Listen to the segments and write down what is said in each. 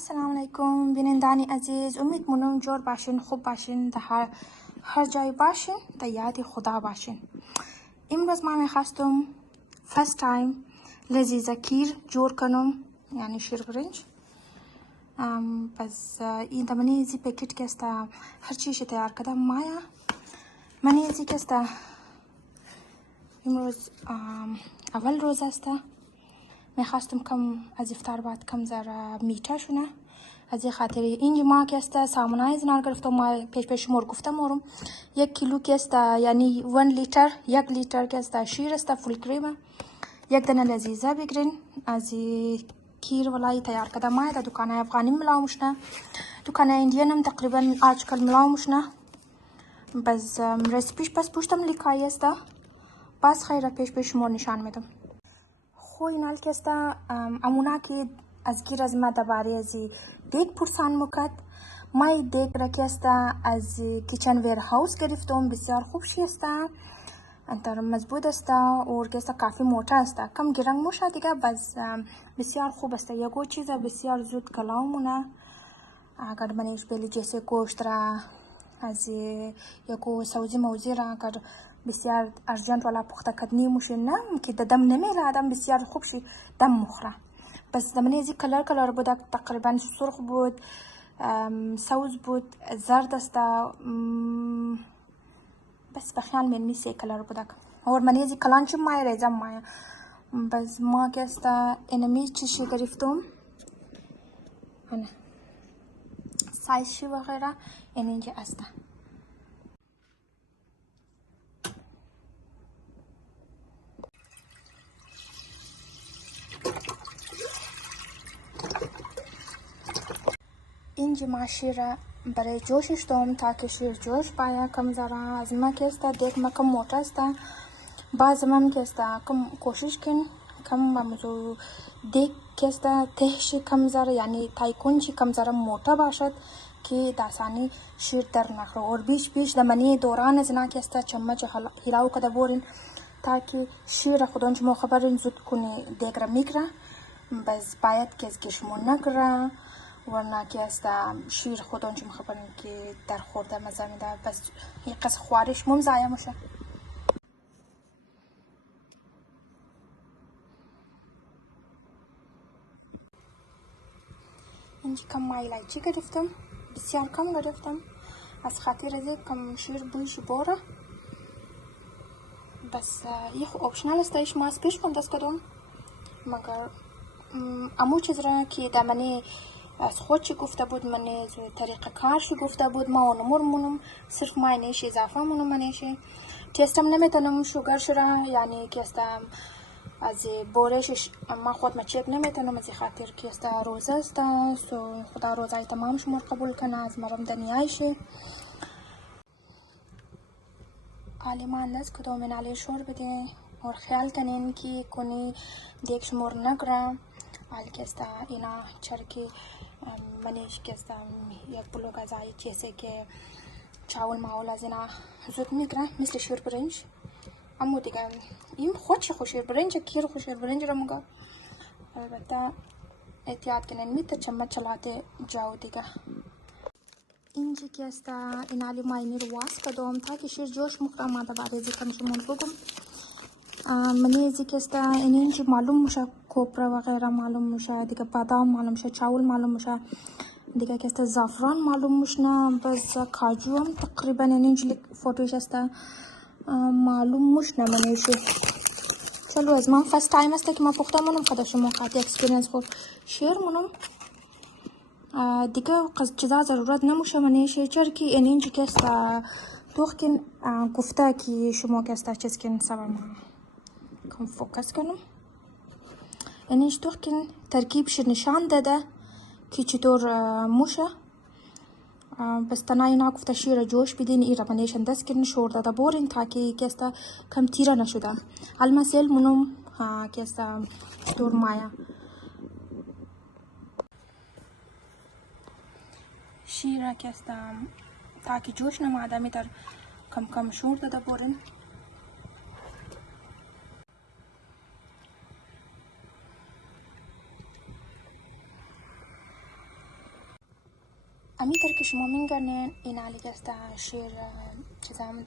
السلام علیکم بینندگان عزیز، امید مونم جور باشین، خوب باشین، در هر جای باشین، در یاد خدا باشین. امروز من میخواستم فرست تایم لذیذ کیر جور کنم، یعنی شیر برنج. پس این دمانی ایزی پکیت که است هر چیزی تیار کردم مایا. من ایزی که است امروز اول روز است. میخواستم کم از افطار بعد کم ذره میټه شونه. از این خاطر اینجا ما که است سامانای زنار گرفتم. ما پیش شمار گفتم 1 کیلو که است، یعنی 1 لیتر که است شیر است فول کریم. یک دانه لذیذه بگیرین. از کیر ولای تیار کردم ما در دکان افغانی ملاو مشنه، دکان ایندیان هم تقریبا آجکل ملاو مشنه. بس رسیپیش پس پوشتم لیکایی است. بس خیره پیش شمار نشان میدم. خو اینال که است امونا که از گیر از ما درباره از دیگ پرسان مکد. ما دیگ را که است از کیچن ویر هاوس گرفتم. بسیار خوب شی است، انتر مضبوط است و که است کافی موٹا است. کم گرنگ موشه دیگه، بس بسیار خوب است. یکو چیز بسیار زود کلاو مونه. اگر منش بلی جیسه گوشت را از یکو سوزی موزی را اگر بسیار ارجنت والا پخته کدنی موشه نه که دم نمیره آدم بسیار خوب شی دم مخوره. بس دمنی ازی کلر بود، تقریبا سرخ بود، سوز بود، زرد است. بس بخیال من میسی کلر بود. اور منی ازی کلانچ مای ریزم مای. بس ما که است اینمی چیشی گرفتم انا سایشی وغیره اینجا است. اینجا ما شیر برای جوشش دام تا که شیر جوش باید کم ذره از ما که است دیگ ما کم موٹا است. باز من که است کم کوشش کن کم بمزو دیگ که است تهش کم ذره، یعنی تایکونچی کم ذره موٹا باشد که داسانی شیر در نخوره. اور بیش دمنی دوران از نا که است چمچ هلاو کده بورین تا که شیر خودانچ مو خبرین زود کنی دیگ را میگره. بس باید که از گشمون نگره ورنه که است شیر خودانچ مخبرین که در خورده مزه میده. بس یک قصد خوارش مم ضایع میشه. اینجا کم مایلایچی گرفتم، بسیار کم گرفتم از خاطر از کم شیر بویش باره. بس یه اپشنال است، ایش ما از پیش کم دست کدوم مگر امو چیز را که دمنی از خودش گفته بود، من طریق کارش گفته بود، ما اونمور مونم صرف ماینش اضافه مونم منشه تستم نمیتونم شوگرش را، یعنی که استم از بورشش ما خود ما چک نمیتونم از خاطر که است روزه است. سو خدا روزای تمام شما قبول کنه از مرم دنیایشه. عالم انداز کدوم نالی شور بده اور خیال کنین که کنی دیگ شمور نگره. حال که است اینا چرکی منش که است یک بلوگ از ای چیزی که چاول ماول از اینا زود میگره مثل شیر برنج. اما دیگه این خودش خوشیر برنج کیر خوشیر برنج رو مگه البته احتیاط کنین میتر چمچ چلاته جاو دیگه. اینجا که است این علی ماینی رو واس کدوم تا که شیر جوش مخرا ما درباره ازی کم شما بگم. منی ازی که است اینجا معلوم میشه کوپرا و غیره معلوم میشه دیگه، بادام معلوم میشه، چاول معلوم میشه دیگه که است زعفران معلوم میشه. بس کاجو هم تقریبا اینجا فوتوش است معلوم میشه منیشه. چلو از من فرست تایم است که ما پخته مونم خدا شما قاطی اکسپریانس خود شیر مونم دیگه قصد چیزا ضرورت نموشه منیشه. چرا که اینجا که است توخکن گفته که شما که است چیز کن سبا ما کم فوکس کنم. اینجا توخکن ترکیبش نشان داده که چطور موشه. بس تنها اینا گفته شیر جوش بدین ایرا منیشن دست کردن شور داده بورین تا که است کم تیره نشده. المسیل منم که است دور مایا شیر که است تا که جوش نماده میتر کم شور داده بورین. امیتر که شما میگنین این علی است شیر چیزام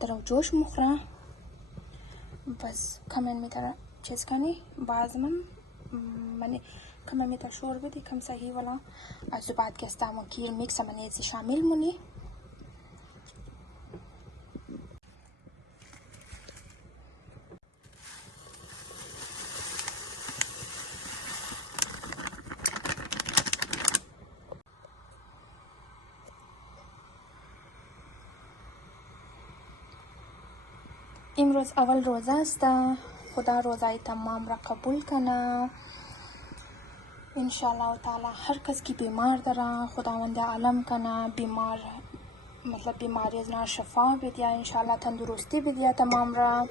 در جوش مخره بس کمان میتر چیز کنی باز من کمان میتر شور بدی کم صحیح ولا از بعد که است کیر میکس من ایزی شامل مونی امروز اول روزه است خدا روزه تمام را قبول کنه انشالله تعالی هر کس کی بیمار داره خداوند عالم کنه بیمار مطلب بیماری از شفا بده انشالله تندرستی بده تمام را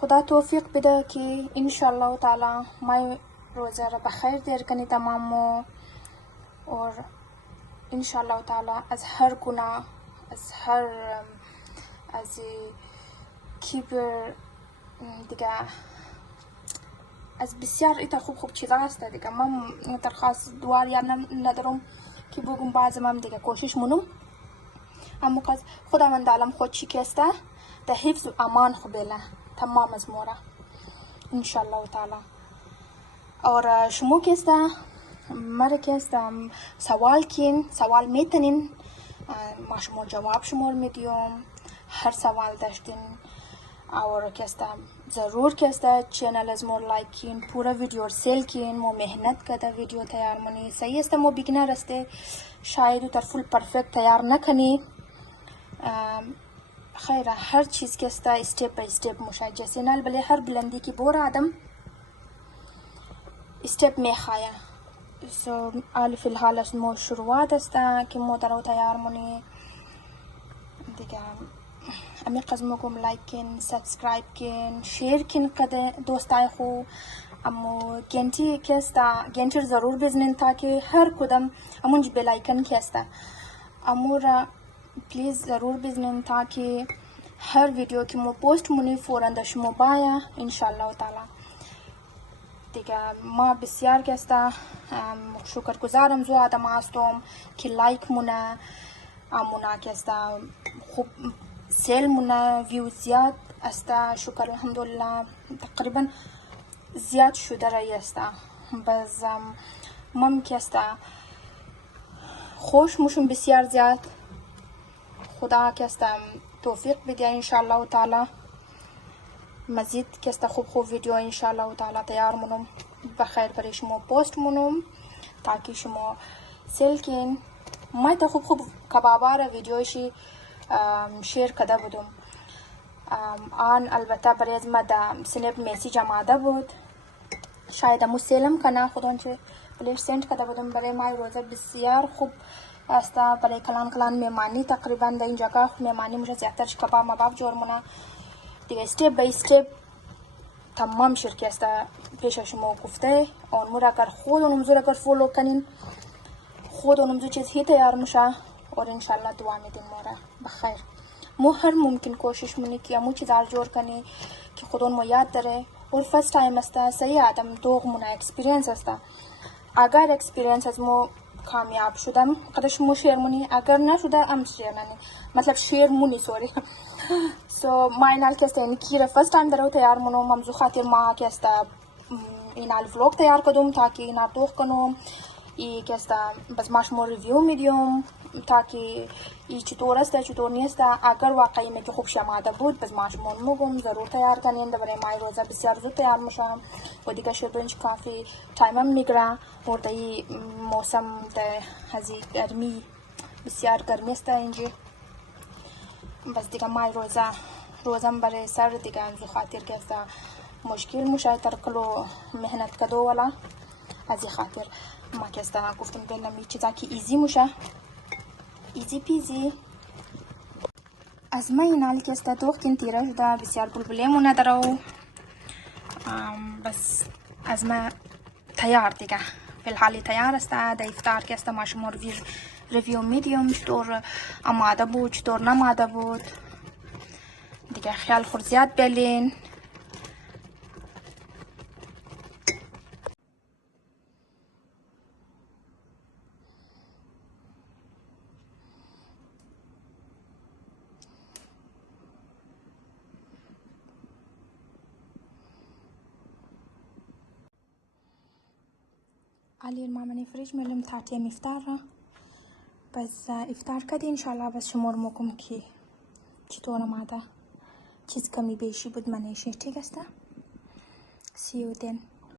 خدا توفیق بده که انشالله تعالی ما روزه را بخیر دیر کنی تمام اور انشالله تعالی از هر گناه از هر از کیبر دیگه از بسیار ایتا خوب چیزا هست دیگه من درخواست دوار یاد ندارم که بگم بعض من دیگه کوشش مونم اما که خداوند عالم خود چی کسته در حفظ و امان خوبیله تمام از مورا انشالله تعالی اور شما کسته مرا کسته سوال کین سوال میتنین ما شما جواب شما میدیم هر سوال داشتین اور کسته ضرور کسته چینل از مور لایک کین پورا ویدیو سیل کین مو مهنت کرده ویدیو تیار منی صحیح است مو بیگنر استه شاید در فول پرفکت تیار نکنی خیر هر چیز کسته استپ بای استپ مشاهده چینل بله هر بلندی کی بور آدم استپ میخواه سو آل فی الحال از مو شروعات است که مو درو تیار منی دیگه امی قسم کم لایک کن سابسکرایب کن شیر کن قد دوستای خو امو گنتی کستا گنتر ضرور بزنین تاکه هر کدام امون جب لایکن کستا امو را پلیز ضرور بزنین تاکه هر ویدیو که مو پوست مونی فوراً داشت مو بایا انشالله تعالی دیگه ما بسیار کستا شکر گزارم زو آدم هستم که لایک مونه امونا کستا خوب سیل مونه ویو زیاد است شکر الحمدلله تقریبا زیاد شده رایی است بس من که است خوش موشم بسیار زیاد خدا که است توفیق بده انشالله تعالی مزید که است خوب ویدیو انشالله تعالی تیار مونم بخیر برای شما پوست مونم تاکه شما سیل کن ما تا خوب کبابا را ویدیوشی شیر کده بودم آن البته برای از ما دا سنپ میسیج آماده بود شاید امو سیلم کنه خودانچه بلیش سنت کده بودم برای ما روزه بسیار خوب است برای کلان میمانی تقریبا در این جگه میمانی میشه زیادترش کباب مباب جور مونه دیگه استپ بای استپ تمام شرکی است پیش شما گفته اون مور اگر خود اونمزور اگر فولو کنین خود اونمزور چیز هی تیار میشه اور انشالله دعا میدین مورا بخیر مو هر ممکن کوشش منی که امو چیز جور کنی که خودون مو یاد داره اور فرست تایم است صحیح آدم دوغ مونه اکسپیرینس است اگر اکسپیرینس از مو کامیاب شدم قدش مو شیر مونی اگر نشده ام شیر ننی مطلب شیر مونی سوری سو ما اینال که است این کیر فرست تایم درو تیار مونو ممزو خاطر ما که است اینال ولوگ تیار کدوم تاکه اینا دوغ کنم ای که است بس ماش مو ریویو میدیم تاکه ای چطور است چطور نیست اگر واقعی میگه خوب شماده بود بس ماش مون مگم ضرور تیار کنین برای مای روزه بسیار زود تیار میشم و دیگه شدنش کافی تایمم میگیره اور دی موسم ده هزی گرمی بسیار گرمی است اینجا بس دیگه مای روزم برای سر دیگه انزو خاطر که است مشکل میشه تر کلو مهنت کدو ولا ازی خاطر ما که است گفتم دلم یه چیزا که ایزی میشه ایزی پیزی از ما این حال که است دوختین تیره شده بسیار بلبله مونه درو بس از ما تیار دیگه فی الحال تیار است در افطار که است ما شما ریویو میدیم چطور آماده بود چطور نماده بود دیگه خیال خور زیاد بلین علی المامنی فریج میلم تاتیم افطار بس افطار کردی انشالله بس شمار مکم کی چطور آماده چیز کمی بیشی بود منیشی ٹھیک است see you then